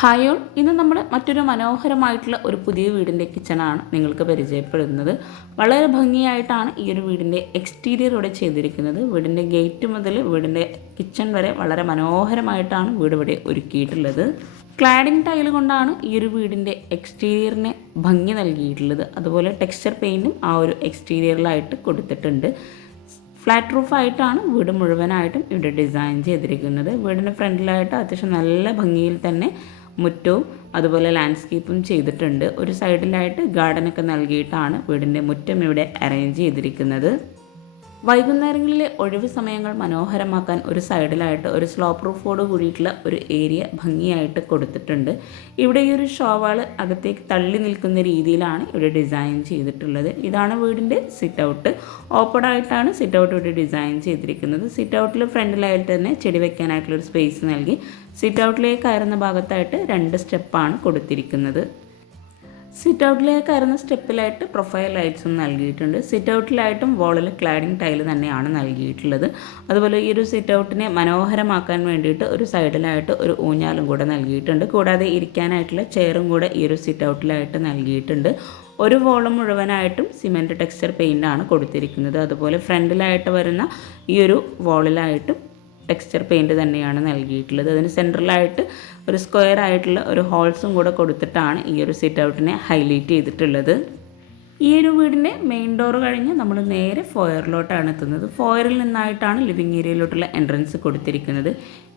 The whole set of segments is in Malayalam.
Hi all. ഇന്ന് നമ്മൾ മറ്റൊരു മനോഹരമായിട്ടുള്ള ഒരു പുതിയ വീടിന്റെ കിച്ചണാണ് നിങ്ങൾക്ക് പരിചയപ്പെടുന്നത്. വളരെ ഭംഗിയായിട്ടാണ് ഈ ഒരു വീടിന്റെ എക്സ്റ്റീരിയർ ഇവിടെ ചെയ്തിരിക്കുന്നത്. വീടിന്റെ ഗേറ്റ് മുതൽ വീടിന്റെ കിച്ചൺ വരെ വളരെ മനോഹരമായിട്ടാണ് വീട് ഇവിടെ ഒരുക്കിയിട്ടുള്ളത്. ക്ലാഡിംഗ് ടൈൽ കൊണ്ടാണ് ഈ ഒരു വീടിന്റെ എക്സ്റ്റീരിയറിനെ ഭംഗി നൽകിയിട്ടുള്ളത്. അതുപോലെ ടെക്സ്ചർ പെയിന്റും ആ ഒരു എക്സ്റ്റീരിയറിലായിട്ട് കൊടുത്തിട്ടുണ്ട്. ഫ്ലാറ്റ് റൂഫായിട്ടാണ് വീട് മുഴുവനായിട്ടും ഇവിടെ ഡിസൈൻ ചെയ്തിരിക്കുന്നത്. വീടിന്റെ ഫ്രണ്ടിലായിട്ട് അത്യാവശ്യം നല്ല ഭംഗിയിൽ തന്നെ മുറ്റവും അതുപോലെ ലാൻഡ്സ്കേപ്പും ചെയ്തിട്ടുണ്ട്. ഒരു സൈഡിലായിട്ട് ഗാർഡനൊക്കെ നൽകിയിട്ടാണ് വീടിന്റെ മുറ്റം ഇവിടെ അറേഞ്ച് ചെയ്തിരിക്കുന്നത്. വൈകുന്നേരങ്ങളിലെ ഒഴിവ് സമയങ്ങൾ മനോഹരമാക്കാൻ ഒരു സൈഡിലായിട്ട് ഒരു സ്ലോ പ്രൂഫോട് കൂടിയിട്ടുള്ള ഒരു ഏരിയ ഭംഗിയായിട്ട് കൊടുത്തിട്ടുണ്ട്. ഇവിടെ ഈ ഒരു ഷോവാൾ അകത്തേക്ക് തള്ളി നിൽക്കുന്ന രീതിയിലാണ് ഇവിടെ ഡിസൈൻ ചെയ്തിട്ടുള്ളത്. ഇതാണ് വീടിന്റെ സിറ്റ് ഔട്ട് ഓപ്പൺ ആയിട്ടാണ് സിറ്റ് ഔട്ട് ഇവിടെ ഡിസൈൻ ചെയ്തിരിക്കുന്നത്. സിറ്റ് ഔട്ടിൽ ഫ്രണ്ടിലായിട്ട് തന്നെ ചെടി വെക്കാനായിട്ടുള്ള ഒരു സ്പേസ് നൽകി. സിറ്റ് ഔട്ടിലേക്ക് കയറുന്ന ഭാഗത്തായിട്ട് രണ്ട് സ്റ്റെപ്പാണ് കൊടുത്തിരിക്കുന്നത്. സിറ്റ് ഔട്ടിലേക്ക് കയറുന്ന സ്റ്റെപ്പിലായിട്ട് പ്രൊഫൈൽ ലൈറ്റ്സും നൽകിയിട്ടുണ്ട്. സിറ്റ് ഔട്ടിലായിട്ടും വോളിൽ ക്ലാഡിംഗ് ടൈൽ തന്നെയാണ് നൽകിയിട്ടുള്ളത്. അതുപോലെ ഈ ഒരു സിറ്റ് ഔട്ടിനെ മനോഹരമാക്കാൻ വേണ്ടിയിട്ട് ഒരു സൈഡിലായിട്ട് ഒരു ഊഞ്ഞാലും കൂടെ നൽകിയിട്ടുണ്ട്. കൂടാതെ ഇരിക്കാനായിട്ടുള്ള ചെയറും കൂടെ ഈ ഒരു സിറ്റ് ഔട്ടിലായിട്ട് നൽകിയിട്ടുണ്ട്. ഒരു വോളം മുഴുവനായിട്ടും സിമെന്റ് ടെക്സ്ചർ പെയിന്റാണ് കൊടുത്തിരിക്കുന്നത്. അതുപോലെ ഫ്രണ്ടിലായിട്ട് വരുന്ന ഈ ഒരു വോളിലായിട്ടും ടെക്സ്ചർ പെയിന്റ് തന്നെയാണ് നൽകിയിട്ടുള്ളത്. അതിന് സെൻട്രലായിട്ട് ഒരു സ്ക്വയർ ആയിട്ടുള്ള ഒരു ഹോൾസും കൂടെ കൊടുത്തിട്ടാണ് ഈ ഒരു സിറ്റ് ഔട്ടിനെ ഹൈലൈറ്റ് ചെയ്തിട്ടുള്ളത്. ഈ ഒരു വീടിന്റെ മെയിൻ ഡോർ കഴിഞ്ഞ് നമ്മൾ നേരെ ഫോയറിലോട്ടാണ് എത്തുന്നത്. ഫോയറിൽ നിന്നായിട്ടാണ് ലിവിങ് ഏരിയയിലോട്ടുള്ള എൻട്രൻസ് കൊടുത്തിരിക്കുന്നത്.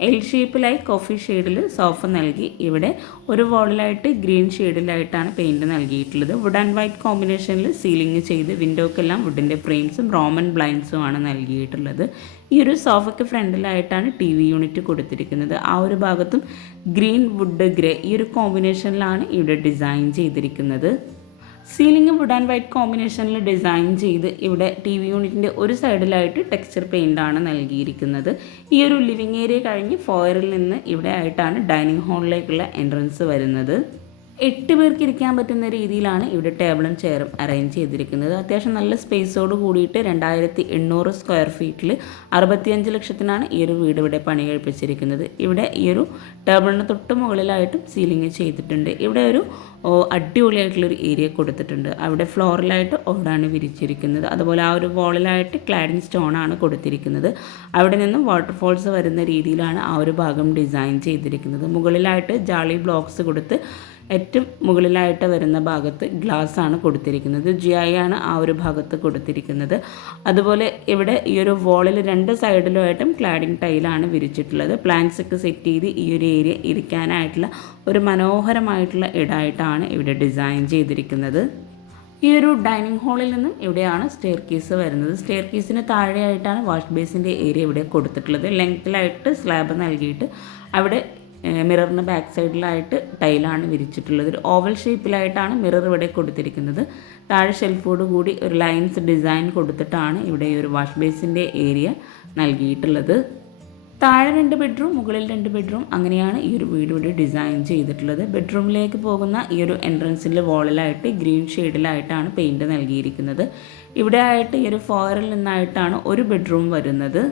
എൽ ഷേപ്പിലായി കോഫി ഷെയ്ഡിൽ സോഫ നൽകി. ഇവിടെ ഒരു വോളിലായിട്ട് ഗ്രീൻ ഷെയ്ഡിലായിട്ടാണ് പെയിന്റ് നൽകിയിട്ടുള്ളത്. വുഡ് ആൻഡ് വൈറ്റ് കോമ്പിനേഷനിൽ സീലിംഗ് ചെയ്ത് വിൻഡോക്കെല്ലാം വുഡിന്റെ ഫ്രെയിംസും റോമൻ ബ്ലൈൻസും ആണ് നൽകിയിട്ടുള്ളത്. ഈ ഒരു സോഫയ്ക്ക് ഫ്രണ്ടിലായിട്ടാണ് ടി വി യൂണിറ്റ് കൊടുത്തിരിക്കുന്നത്. ആ ഒരു ഭാഗത്തും ഗ്രീൻ വുഡ് ഗ്രേ ഈ ഒരു കോമ്പിനേഷനിലാണ് ഇവിടെ ഡിസൈൻ ചെയ്തിരിക്കുന്നത്. സീലിംഗ് വുഡ് ആൻഡ് വൈറ്റ് കോമ്പിനേഷനിൽ ഡിസൈൻ ചെയ്ത് ഇവിടെ ടി വി യൂണിറ്റിന്റെ ഒരു സൈഡിലായിട്ട് ടെക്സ്ചർ പെയിന്റ് ആണ് നൽകിയിരിക്കുന്നത്. ഈ ഒരു ലിവിങ് ഏരിയ കഴിഞ്ഞ് ഫോയറിൽ നിന്ന് ഇവിടെ ആയിട്ടാണ് ഡൈനിങ് ഹാളിലേക്കുള്ള എൻട്രൻസ് വരുന്നത്. എട്ട് പേർക്ക് ഇരിക്കാൻ പറ്റുന്ന രീതിയിലാണ് ഇവിടെ ടേബിളും ചെയറും അറേഞ്ച് ചെയ്തിരിക്കുന്നത്. അത്യാവശ്യം നല്ല സ്പേസോട് കൂടിയിട്ട് രണ്ടായിരത്തി എണ്ണൂറ് സ്ക്വയർ ഫീറ്റിൽ അറുപത്തിയഞ്ച് ലക്ഷത്തിനാണ് ഈ ഒരു വീട് ഇവിടെ പണി കഴിപ്പിച്ചിരിക്കുന്നത്. ഇവിടെ ഈ ഒരു ടേബിളിന് തൊട്ട് മുകളിലായിട്ടും സീലിംഗ് ചെയ്തിട്ടുണ്ട്. ഇവിടെ ഒരു അടിപൊളിയായിട്ടുള്ളൊരു ഏരിയ കൊടുത്തിട്ടുണ്ട്. അവിടെ ഫ്ലോറിലായിട്ട് ഓടാണ് വിരിച്ചിരിക്കുന്നത്. അതുപോലെ ആ ഒരു വോളിലായിട്ട് ക്ലാഡിങ് സ്റ്റോൺ ആണ് കൊടുത്തിരിക്കുന്നത്. അവിടെ നിന്നും വാട്ടർഫോൾസ് വരുന്ന രീതിയിലാണ് ആ ഒരു ഭാഗം ഡിസൈൻ ചെയ്തിരിക്കുന്നത്. മുകളിലായിട്ട് ജാളി ബ്ലോക്സ് കൊടുത്ത് ഏറ്റവും മുകളിലായിട്ട് വരുന്ന ഭാഗത്ത് ഗ്ലാസ് ആണ് കൊടുത്തിരിക്കുന്നത്. ആണ് ആ ഒരു ഭാഗത്ത് കൊടുത്തിരിക്കുന്നത്. അതുപോലെ ഇവിടെ ഈ ഒരു വോളിൽ രണ്ട് സൈഡിലുമായിട്ടും ക്ലാഡിംഗ് ടൈലാണ് വിരിച്ചിട്ടുള്ളത്. പ്ലാന്റ്സ് ഒക്കെ സെറ്റ് ചെയ്ത് ഈ ഒരു ഏരിയ ഇരിക്കാനായിട്ടുള്ള ഒരു മനോഹരമായിട്ടുള്ള ഇടായിട്ടാണ് ഇവിടെ ഡിസൈൻ ചെയ്തിരിക്കുന്നത്. ഈ ഒരു ഡൈനിങ് ഹാളിൽ നിന്നും ഇവിടെയാണ് സ്റ്റെയർ കേസ് വരുന്നത്. സ്റ്റെയർ കേസിന് താഴെയായിട്ടാണ് വാഷ് ബേസിന്റെ ഏരിയ ഇവിടെ കൊടുത്തിട്ടുള്ളത്. ലെങ്ത്തിലായിട്ട് സ്ലാബ് നൽകിയിട്ട് അവിടെ മിററിന് ബാക്ക് സൈഡിലായിട്ട് ടൈലാണ് വിരിച്ചിട്ടുള്ളത്. ഒരു ഓവൽ ഷേപ്പിലായിട്ടാണ് മിറർ ഇവിടെ കൊടുത്തിരിക്കുന്നത്. താഴെ ഷെൽഫോട് കൂടി ഒരു ലൈൻസ് ഡിസൈൻ കൊടുത്തിട്ടാണ് ഇവിടെ ഈ ഒരു വാഷ് ബേസിന്റെ ഏരിയ നൽകിയിട്ടുള്ളത്. താഴെ രണ്ട് ബെഡ്റൂം മുകളിൽ രണ്ട് ബെഡ്റൂം അങ്ങനെയാണ് ഈ ഒരു വീട് ഇവിടെ ഡിസൈൻ ചെയ്തിട്ടുള്ളത്. ബെഡ്റൂമിലേക്ക് പോകുന്ന ഈ ഒരു എൻട്രൻസിന്റെ വോളിലായിട്ട് ഗ്രീൻ ഷെയ്ഡിലായിട്ടാണ് പെയിന്റ് നൽകിയിരിക്കുന്നത്. ഇവിടെ ആയിട്ട് ഈ ഒരു ഫോയറിൽ നിന്നായിട്ടാണ് ഒരു ബെഡ്റൂം വരുന്നത്.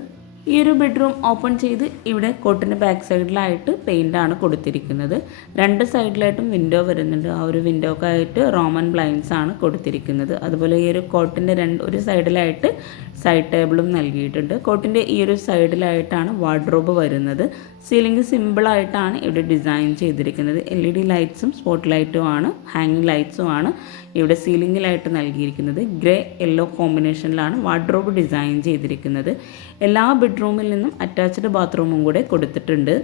ഈ ഒരു ബെഡ്റൂം ഓപ്പൺ ചെയ്ത് ഇവിടെ കോട്ടിന്റെ ബാക്ക് സൈഡിലായിട്ട് പെയിന്റാണ് കൊടുത്തിരിക്കുന്നത്. രണ്ട് സൈഡിലായിട്ടും വിൻഡോ വരുന്നുണ്ട്. ആ ഒരു വിൻഡോക്കായിട്ട് റോമൻ ബ്ലൈൻസ് ആണ് കൊടുത്തിരിക്കുന്നത്. അതുപോലെ ഈ ഒരു കോട്ടിന്റെ രണ്ട് ഒരു സൈഡിലായിട്ട് സൈഡ് ടേബിളും നൽകിയിട്ടുണ്ട്. കോട്ടിന്റെ ഈ ഒരു സൈഡിലായിട്ടാണ് വാർഡ്രോബ് വരുന്നത്. സീലിംഗ് സിമ്പിളായിട്ടാണ് ഇവിടെ ഡിസൈൻ ചെയ്തിരിക്കുന്നത്. എൽ ഇ ഡി ലൈറ്റ്സും സ്പോട്ട് ലൈറ്റും ആണ് ഹാങ്ങിങ് ലൈറ്റ്സും ആണ്. ഇവിടെ സീലിംഗിലായിട്ട് നൽകിയിരിക്കുന്നത് ഗ്രേ യെല്ലോ കോമ്പിനേഷനിലാണ് വാർഡ്രോബ് ഡിസൈൻ ചെയ്തിരിക്കുന്നത്. എല്ലാ ബെഡ്റൂമിൽ നിന്നും അറ്റാച്ച്ഡ് ബാത്റൂമും കൂടെ കൊടുത്തിട്ടുണ്ട്.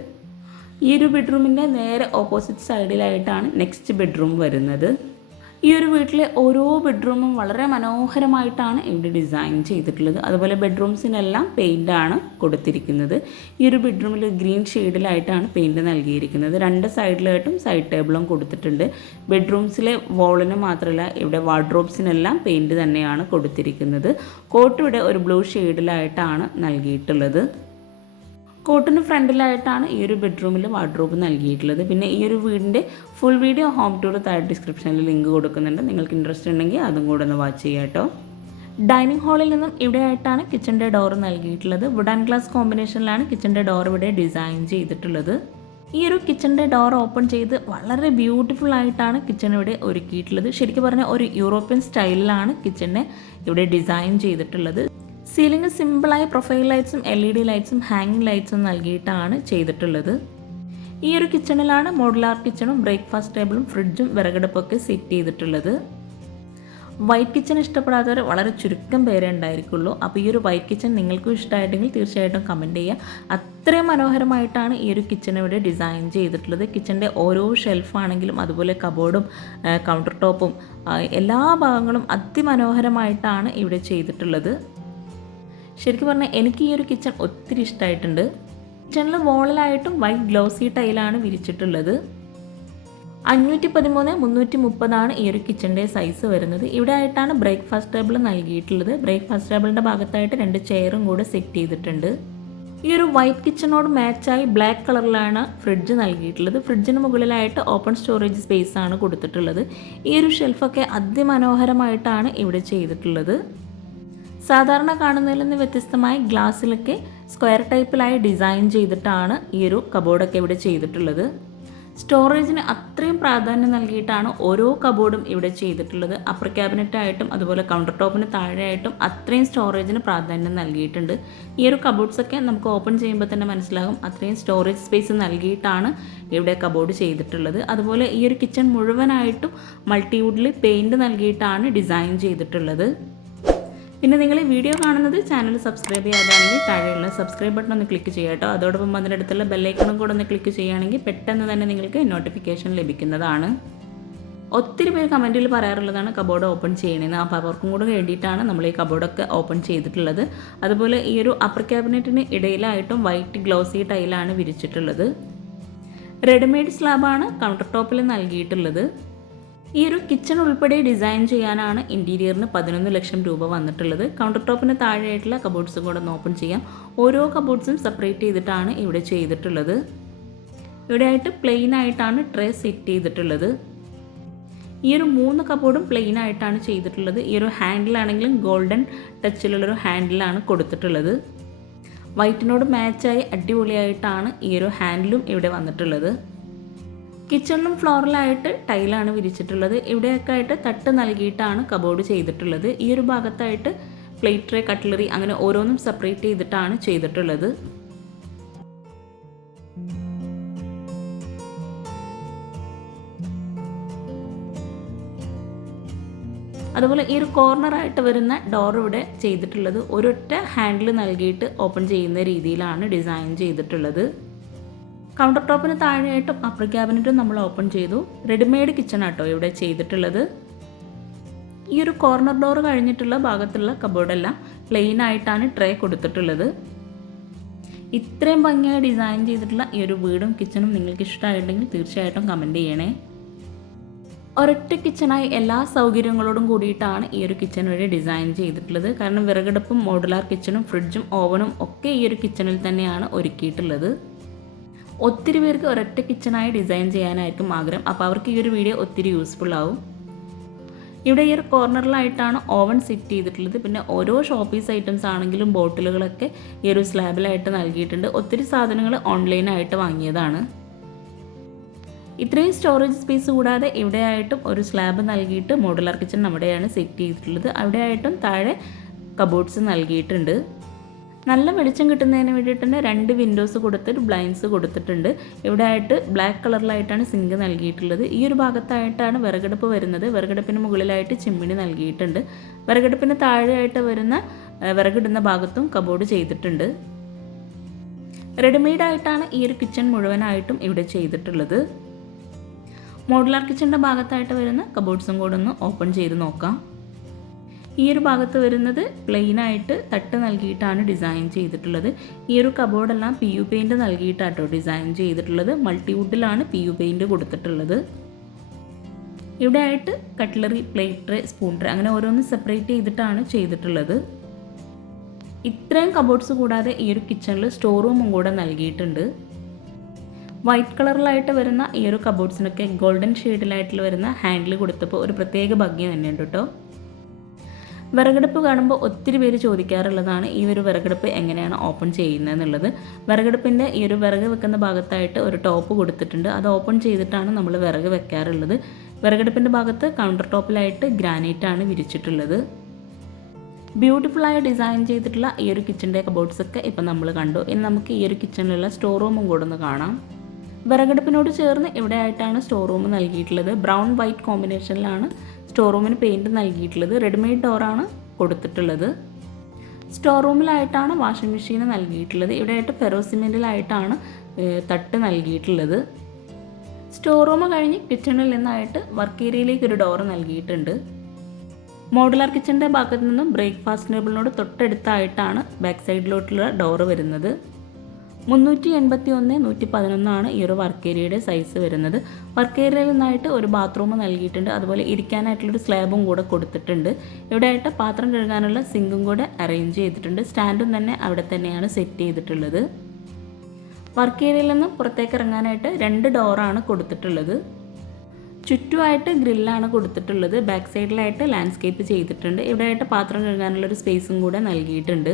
ഈ ഒരു ബെഡ്റൂമിന്റെ നേരെ ഓപ്പോസിറ്റ് സൈഡിലായിട്ടാണ് നെക്സ്റ്റ് ബെഡ്റൂം വരുന്നത്. ഈ ഒരു വീട്ടിലെ ഓരോ ബെഡ്റൂമും വളരെ മനോഹരമായിട്ടാണ് ഇവിടെ ഡിസൈൻ ചെയ്തിട്ടുള്ളത്. അതുപോലെ ബെഡ്റൂംസിനെല്ലാം പെയിന്റാണ് കൊടുത്തിരിക്കുന്നത്. ഈ ഒരു ബെഡ്റൂമിൽ ഗ്രീൻ ഷെയ്ഡിലായിട്ടാണ് പെയിന്റ് നൽകിയിരിക്കുന്നത്. രണ്ട് സൈഡിലായിട്ടും സൈഡ് ടേബിളും കൊടുത്തിട്ടുണ്ട്. ബെഡ്റൂംസിലെ വോളിന് മാത്രമല്ല ഇവിടെ വാർഡ്രോബ്സിനെല്ലാം പെയിന്റ് തന്നെയാണ് കൊടുത്തിരിക്കുന്നത്. കോട്ടിവിടെ ഒരു ബ്ലൂ ഷെയ്ഡിലായിട്ടാണ് നൽകിയിട്ടുള്ളത്. കോട്ടിന് ഫ്രണ്ടിലായിട്ടാണ് ഈ ഒരു ബെഡ്റൂമിൽ വാർഡ്രോബ് നൽകിയിട്ടുള്ളത്. പിന്നെ ഈ ഒരു വീടിന്റെ ഫുൾ വീഡിയോ ഹോം ടൂർ താഴെ ഡിസ്ക്രിപ്ഷനിൽ ലിങ്ക് കൊടുക്കുന്നുണ്ട്. നിങ്ങൾക്ക് ഇൻട്രസ്റ്റ് ഉണ്ടെങ്കിൽ അതും കൂടെ ഒന്ന് വാച്ച് ചെയ്യാം കേട്ടോ. ഡൈനിങ് ഹാളിൽ നിന്നും ഇവിടെയായിട്ടാണ് കിച്ചന്റെ ഡോർ നൽകിയിട്ടുള്ളത്. വുഡ് ആൻഡ് ഗ്ലാസ് കോമ്പിനേഷനിലാണ് കിച്ചന്റെ ഡോർ ഇവിടെ ഡിസൈൻ ചെയ്തിട്ടുള്ളത്. ഈ ഒരു കിച്ചന്റെ ഡോർ ഓപ്പൺ ചെയ്ത് വളരെ ബ്യൂട്ടിഫുൾ ആയിട്ടാണ് കിച്ചൺ ഇവിടെ ഒരുക്കിയിട്ടുള്ളത്. ശരിക്കും പറഞ്ഞാൽ ഒരു യൂറോപ്യൻ സ്റ്റൈലിലാണ് കിച്ചണിനെ ഇവിടെ ഡിസൈൻ ചെയ്തിട്ടുള്ളത്. സീലിംഗ് സിമ്പിളായ പ്രൊഫൈൽ ലൈറ്റ്സും എൽ ഇ ഡി ലൈറ്റ്സും ഹാങ്ങിങ് ലൈറ്റ്സും നൽകിയിട്ടാണ് ചെയ്തിട്ടുള്ളത്. ഈ ഒരു കിച്ചണിലാണ് മോഡുലാർ കിച്ചണും ബ്രേക്ക്ഫാസ്റ്റ് ടേബിളും ഫ്രിഡ്ജും വിറകടുപ്പൊക്കെ സെറ്റ് ചെയ്തിട്ടുള്ളത്. വൈറ്റ് കിച്ചൺ ഇഷ്ടപ്പെടാത്തവർ വളരെ ചുരുക്കം പേരെ ഉണ്ടായിരിക്കുള്ളൂ. അപ്പോൾ ഈ ഒരു വൈറ്റ് കിച്ചൺ നിങ്ങൾക്കും ഇഷ്ടമായിട്ടെങ്കിൽ തീർച്ചയായിട്ടും കമന്റ് ചെയ്യുക. അത്രയും മനോഹരമായിട്ടാണ് ഈ ഒരു കിച്ചൺ ഇവിടെ ഡിസൈൻ ചെയ്തിട്ടുള്ളത്. കിച്ചന്റെ ഓരോ ഷെൽഫാണെങ്കിലും അതുപോലെ കബോർഡും കൗണ്ടർ ടോപ്പും എല്ലാ ഭാഗങ്ങളും അതിമനോഹരമായിട്ടാണ് ഇവിടെ ചെയ്തിട്ടുള്ളത്. ശരിക്കും പറഞ്ഞാൽ എനിക്ക് ഈ ഒരു കിച്ചൺ ഒത്തിരി ഇഷ്ടമായിട്ടുണ്ട് കിച്ചണിൽ വോളിലായിട്ടും വൈറ്റ് ഗ്ലോസി ടൈലാണ് വിരിച്ചിട്ടുള്ളത്. അഞ്ഞൂറ്റി പതിമൂന്ന് മുന്നൂറ്റി മുപ്പതാണ് ഈ ഒരു കിച്ചണിന്റെ സൈസ് വരുന്നത്. ഇവിടെ ആയിട്ടാണ് ബ്രേക്ക്ഫാസ്റ്റ് ടേബിൾ നൽകിയിട്ടുള്ളത്. ബ്രേക്ക്ഫാസ്റ്റ് ടേബിളിന്റെ ഭാഗത്തായിട്ട് രണ്ട് ചെയറും കൂടെ സെറ്റ് ചെയ്തിട്ടുണ്ട്. ഈ ഒരു വൈറ്റ് കിച്ചണോട് മാച്ചായി ബ്ലാക്ക് കളറിലാണ് ഫ്രിഡ്ജ് നൽകിയിട്ടുള്ളത്. ഫ്രിഡ്ജിന് മുകളിലായിട്ട് ഓപ്പൺ സ്റ്റോറേജ് സ്പേസ് ആണ് കൊടുത്തിട്ടുള്ളത്. ഈ ഒരു ഷെൽഫൊക്കെ അതിമനോഹരമായിട്ടാണ് ഇവിടെ ചെയ്തിട്ടുള്ളത്. സാധാരണ കാണുന്നതിൽ നിന്ന് വ്യത്യസ്തമായി ഗ്ലാസ്സിലൊക്കെ സ്ക്വയർ ടൈപ്പിലായി ഡിസൈൻ ചെയ്തിട്ടാണ് ഈ ഒരു കബോർഡൊക്കെ ഇവിടെ ചെയ്തിട്ടുള്ളത്. സ്റ്റോറേജിന് അത്രയും പ്രാധാന്യം നൽകിയിട്ടാണ് ഓരോ കബോർഡും ഇവിടെ ചെയ്തിട്ടുള്ളത്. അപ്പർ ക്യാബിനറ്റ് ആയിട്ടും അതുപോലെ കൗണ്ടർ ടോപ്പിന് താഴെയായിട്ടും അത്രയും സ്റ്റോറേജിന് പ്രാധാന്യം നൽകിയിട്ടുണ്ട്. ഈ ഒരു കബോർഡ്സൊക്കെ നമുക്ക് ഓപ്പൺ ചെയ്യുമ്പോൾ തന്നെ മനസ്സിലാകും അത്രയും സ്റ്റോറേജ് സ്പേസ് നൽകിയിട്ടാണ് ഇവിടെ കബോർഡ് ചെയ്തിട്ടുള്ളത്. അതുപോലെ ഈ ഒരു കിച്ചൺ മുഴുവനായിട്ടും മൾട്ടിവുഡിൽ പെയിന്റ് നൽകിയിട്ടാണ് ഡിസൈൻ ചെയ്തിട്ടുള്ളത്. പിന്നെ നിങ്ങൾ ഈ വീഡിയോ കാണുന്നത് ചാനൽ സബ്സ്ക്രൈബ് ചെയ്യാതാണെങ്കിൽ താഴെയുള്ള സബ്സ്ക്രൈബ് ബട്ടൺ ഒന്ന് ക്ലിക്ക് ചെയ്യുക കേട്ടോ. അതോടൊപ്പം അതിനടുത്തുള്ള ബെല്ലൈക്കണും കൂടെ ഒന്ന് ക്ലിക്ക് ചെയ്യുകയാണെങ്കിൽ പെട്ടെന്ന് തന്നെ നിങ്ങൾക്ക് നോട്ടിഫിക്കേഷൻ ലഭിക്കുന്നതാണ്. ഒത്തിരി പേര് കമന്റിൽ പറയാറുള്ളതാണ് കബോർഡ് ഓപ്പൺ ചെയ്യണമെന്ന് അപ്പോൾ അവർക്കും കൂടെ വേണ്ടിയിട്ടാണ് നമ്മൾ ഈ കബോർഡൊക്കെ ഓപ്പൺ ചെയ്തിട്ടുള്ളത്. അതുപോലെ ഈ ഒരു അപ്പർ ക്യാബിനറ്റിന് ഇടയിലായിട്ടും വൈറ്റ് ഗ്ലോസി ടൈലാണ് വിരിച്ചിട്ടുള്ളത്. റെഡിമെയ്ഡ് സ്ലാബാണ് കൗണ്ടർ ടോപ്പിൽ നൽകിയിട്ടുള്ളത്. ഈ ഒരു കിച്ചൺ ഉൾപ്പെടെ ഡിസൈൻ ചെയ്യാനാണ് ഇന്റീരിയറിന് പതിനൊന്ന് ലക്ഷം രൂപ വന്നിട്ടുള്ളത്. കൗണ്ടർ ടോപ്പിന് താഴെയായിട്ടുള്ള കബോർഡ്സും കൂടെ ഒന്ന് ഓപ്പൺ ചെയ്യാം. ഓരോ കബോർഡ്സും സെപ്പറേറ്റ് ചെയ്തിട്ടാണ് ഇവിടെ ചെയ്തിട്ടുള്ളത്. ഇവിടെയായിട്ട് പ്ലെയിൻ ആയിട്ടാണ് ട്രേ സെറ്റ് ചെയ്തിട്ടുള്ളത്. ഈ ഒരു മൂന്ന് കബോർഡും പ്ലെയിൻ ആയിട്ടാണ് ചെയ്തിട്ടുള്ളത്. ഈ ഒരു ഹാൻഡിലാണെങ്കിലും ഗോൾഡൻ ടച്ചിലുള്ളൊരു ഹാൻഡിലാണ് കൊടുത്തിട്ടുള്ളത്. വൈറ്റിനോട് മാച്ചായി അടിപൊളിയായിട്ടാണ് ഈ ഒരു ഹാൻഡിലും ഇവിടെ വന്നിട്ടുള്ളത്. കിച്ചണിലും ഫ്ലോറിലായിട്ട് ടൈലാണ് വിരിച്ചിട്ടുള്ളത്. ഇവിടെയൊക്കെ ആയിട്ട് തട്ട് നൽകിയിട്ടാണ് കബോർഡ് ചെയ്തിട്ടുള്ളത്. ഈ ഒരു ഭാഗത്തായിട്ട് പ്ലേറ്റ് ട്രേ കട്ട്ലറി അങ്ങനെ ഓരോന്നും സെപ്പറേറ്റ് ചെയ്തിട്ടാണ് ചെയ്തിട്ടുള്ളത്. അതുപോലെ ഈ ഒരു കോർണറായിട്ട് വരുന്ന ഡോർ ഇവിടെ ചെയ്തിട്ടുള്ളത്. ഒരൊറ്റ ഹാൻഡിൽ നൽകിയിട്ട് ഓപ്പൺ ചെയ്യുന്ന രീതിയിലാണ് ഡിസൈൻ ചെയ്തിട്ടുള്ളത്. കൗണ്ടർ ടോപ്പിന് താഴെയായിട്ടും അപ്പർ ക്യാബിനറ്റും നമ്മൾ ഓപ്പൺ ചെയ്തു. റെഡിമെയ്ഡ് കിച്ചൺ ആട്ടോ ഇവിടെ ചെയ്തിട്ടുള്ളത്. ഈ ഒരു കോർണർ ഡോർ കഴിഞ്ഞിട്ടുള്ള ഭാഗത്തുള്ള കബോർഡെല്ലാം പ്ലെയിൻ ആയിട്ടാണ് ട്രേ കൊടുത്തിട്ടുള്ളത്. ഇത്രയും ഭംഗിയായി ഡിസൈൻ ചെയ്തിട്ടുള്ള ഈ ഒരു വീടും കിച്ചണും നിങ്ങൾക്ക് ഇഷ്ടമായിട്ടുണ്ടെങ്കിൽ തീർച്ചയായിട്ടും കമന്റ് ചെയ്യണേ. ഒരൊറ്റ കിച്ചണായി എല്ലാ സൗകര്യങ്ങളോടും കൂടിയിട്ടാണ് ഈ ഒരു കിച്ചൺ വഴി ഡിസൈൻ ചെയ്തിട്ടുള്ളത്. കാരണം വിറകടുപ്പും മോഡുലാർ കിച്ചണും ഫ്രിഡ്ജും ഓവനും ഒക്കെ ഈ ഒരു കിച്ചണിൽ തന്നെയാണ് ഒരുക്കിയിട്ടുള്ളത്. ഒത്തിരി പേർക്ക് ഒരൊറ്റ കിച്ചണായി ഡിസൈൻ ചെയ്യാനായിരിക്കും ആഗ്രഹം. അപ്പോൾ അവർക്ക് ഈ ഒരു വീഡിയോ ഒത്തിരി യൂസ്ഫുൾ ആവും. ഇവിടെ ഈ ഒരു കോർണറിലായിട്ടാണ് ഓവൻ സെറ്റ് ചെയ്തിട്ടുള്ളത്. പിന്നെ ഓരോ ഷോപ്പീസ് ഐറ്റംസ് ആണെങ്കിലും ബോട്ടിലുകളൊക്കെ ഈ ഒരു സ്ലാബിലായിട്ട് നൽകിയിട്ടുണ്ട്. ഒത്തിരി സാധനങ്ങൾ ഓൺലൈനായിട്ട് വാങ്ങിയതാണ്. ഇത്രയും സ്റ്റോറേജ് സ്പേസ് കൂടാതെ ഇവിടെയായിട്ടും ഒരു സ്ലാബ് നൽകിയിട്ട് മോഡുലാർ കിച്ചൺ നമ്മുടെയാണ് സെറ്റ് ചെയ്തിട്ടുള്ളത്. അവിടെയായിട്ടും താഴെ കബോർഡ്സ് നൽകിയിട്ടുണ്ട്. നല്ല വെളിച്ചം കിട്ടുന്നതിന് വേണ്ടിയിട്ട് തന്നെ രണ്ട് വിൻഡോസ് കൊടുത്തിട്ട് ബ്ലൈൻഡ്സ് കൊടുത്തിട്ടുണ്ട്. ഇവിടെ ആയിട്ട് ബ്ലാക്ക് കളറിലായിട്ടാണ് സിങ്ക് നൽകിയിട്ടുള്ളത്. ഈ ഒരു ഭാഗത്തായിട്ടാണ് വിറകടുപ്പ് വരുന്നത്. വിറകടുപ്പിന് മുകളിലായിട്ട് ചിമ്മിണി നൽകിയിട്ടുണ്ട്. വിറകടുപ്പിന് താഴെയായിട്ട് വരുന്ന വിറകിടുന്ന ഭാഗത്തും കബോർഡ് ചെയ്തിട്ടുണ്ട്. റെഡിമെയ്ഡ് ആയിട്ടാണ് ഈ ഒരു കിച്ചൺ മുഴുവനായിട്ടും ഇവിടെ ചെയ്തിട്ടുള്ളത്. മോഡുലാർ കിച്ചണിന്റെ ഭാഗത്തായിട്ട് വരുന്ന കബോർഡ്സും കൂടെ ഒന്ന് ഓപ്പൺ ചെയ്ത് നോക്കാം. ഈ ഒരു ഭാഗത്ത് വരുന്നത് പ്ലെയിൻ ആയിട്ട് തട്ട് നൽകിയിട്ടാണ് ഡിസൈൻ ചെയ്തിട്ടുള്ളത്. ഈ ഒരു കബോർഡെല്ലാം പി യു പെയിന്റ് നൽകിയിട്ടാട്ടോ ഡിസൈൻ ചെയ്തിട്ടുള്ളത്. മൾട്ടിവുഡിലാണ് പി യു പെയിന്റ് കൊടുത്തിട്ടുള്ളത്. ഇവിടെ ആയിട്ട് cutlery plate tray spoon tray അങ്ങനെ ഓരോന്ന് സെപ്പറേറ്റ് ചെയ്തിട്ടാണ് ചെയ്തിട്ടുള്ളത്. ഇത്രയും കബോർഡ്സ് കൂടാതെ ഈ ഒരു കിച്ചണിൽ സ്റ്റോർ റൂമും കൂടെ നൽകിയിട്ടുണ്ട്. വൈറ്റ് കളറിലായിട്ട് വരുന്ന ഈ ഒരു കബോർഡ്സിനൊക്കെ ഗോൾഡൻ ഷെയ്ഡിലായിട്ട് വരുന്ന ഹാൻഡിൽ കൊടുത്തപ്പോൾ ഒരു പ്രത്യേക ഭംഗി തന്നെയുണ്ട് കേട്ടോ വിറകടുപ്പ് കാണുമ്പോൾ ഒത്തിരി പേര് ചോദിക്കാറുള്ളതാണ് ഈ ഒരു വിറകടുപ്പ് എങ്ങനെയാണ് ഓപ്പൺ ചെയ്യുന്നത് എന്നുള്ളത് വിറകടുപ്പിന്റെ ഈ ഒരു വിറക് വെക്കുന്ന ഭാഗത്തായിട്ട് ഒരു ടോപ്പ് കൊടുത്തിട്ടുണ്ട്. അത് ഓപ്പൺ ചെയ്തിട്ടാണ് നമ്മൾ വിറക് വെക്കാറുള്ളത്. വിറകടുപ്പിന്റെ ഭാഗത്ത് കൗണ്ടർ ടോപ്പിലായിട്ട് ഗ്രാനൈറ്റാണ് വിരിച്ചിട്ടുള്ളത്. ബ്യൂട്ടിഫുള്ളായി ഡിസൈൻ ചെയ്തിട്ടുള്ള ഈ ഒരു കിച്ചണിന്റെ കബോർഡ്സ് ഒക്കെ ഇപ്പം നമ്മൾ കണ്ടു. ഇനി നമുക്ക് ഈ ഒരു കിച്ചണിലുള്ള സ്റ്റോർ റൂമും കൂടെ ഒന്ന് കാണാം. വിറകടുപ്പിനോട് ചേർന്ന് ഇവിടെ ആയിട്ടാണ് സ്റ്റോർ റൂം നൽകിയിട്ടുള്ളത്. ബ്രൗൺ വൈറ്റ് കോമ്പിനേഷനിലാണ് സ്റ്റോർ റൂമിന് പെയിന്റ് നൽകിയിട്ടുള്ളത് റെഡിമെയ്ഡ് ഡോറാണ് കൊടുത്തിട്ടുള്ളത്. സ്റ്റോർ റൂമിലായിട്ടാണ് വാഷിംഗ് മെഷീൻ നൽകിയിട്ടുള്ളത്. ഇവിടെ ആയിട്ട് ഫെറോസിമെന്റിലായിട്ടാണ് തട്ട് നൽകിയിട്ടുള്ളത്. സ്റ്റോർ റൂം കഴിഞ്ഞ് കിച്ചണിൽ നിന്നായിട്ട് വർക്ക് ഏരിയയിലേക്ക് ഒരു ഡോർ നൽകിയിട്ടുണ്ട്. മോഡുലാർ കിച്ചണിന്റെ ഭാഗത്ത് നിന്നും ബ്രേക്ക്ഫാസ്റ്റ് ടേബിളിനോട് തൊട്ടടുത്തായിട്ടാണ് ബാക്ക് സൈഡിലോട്ടുള്ള ഡോറ് വരുന്നത്. മുന്നൂറ്റി എൺപത്തി ഒന്ന് നൂറ്റി പതിനൊന്നാണ് ഈ ഒരു വർക്ക് ഏരിയയുടെ സൈസ് വരുന്നത്. വർക്ക് ഏരിയയിൽ നിന്നായിട്ട് ഒരു ബാത്റൂം നൽകിയിട്ടുണ്ട്. അതുപോലെ ഇരിക്കാനായിട്ടുള്ളൊരു സ്ലാബും കൂടെ കൊടുത്തിട്ടുണ്ട്. ഇവിടെ ആയിട്ട് പാത്രം കഴുകാനുള്ള സിങ്കും കൂടെ അറേഞ്ച് ചെയ്തിട്ടുണ്ട്. സ്റ്റാൻഡും തന്നെ അവിടെ തന്നെയാണ് സെറ്റ് ചെയ്തിട്ടുള്ളത്. വർക്ക് ഏരിയയിൽ നിന്ന് പുറത്തേക്ക് ഇറങ്ങാനായിട്ട് രണ്ട് ഡോറാണ് കൊടുത്തിട്ടുള്ളത്. ചുറ്റുമായിട്ട് ഗ്രില്ലാണ് കൊടുത്തിട്ടുള്ളത്. ബാക്ക് സൈഡിലായിട്ട് ലാൻഡ്സ്കേപ്പ് ചെയ്തിട്ടുണ്ട്. ഇവിടെയായിട്ട് പാത്രം കഴുകാനുള്ള ഒരു സ്പേസും കൂടെ നൽകിയിട്ടുണ്ട്.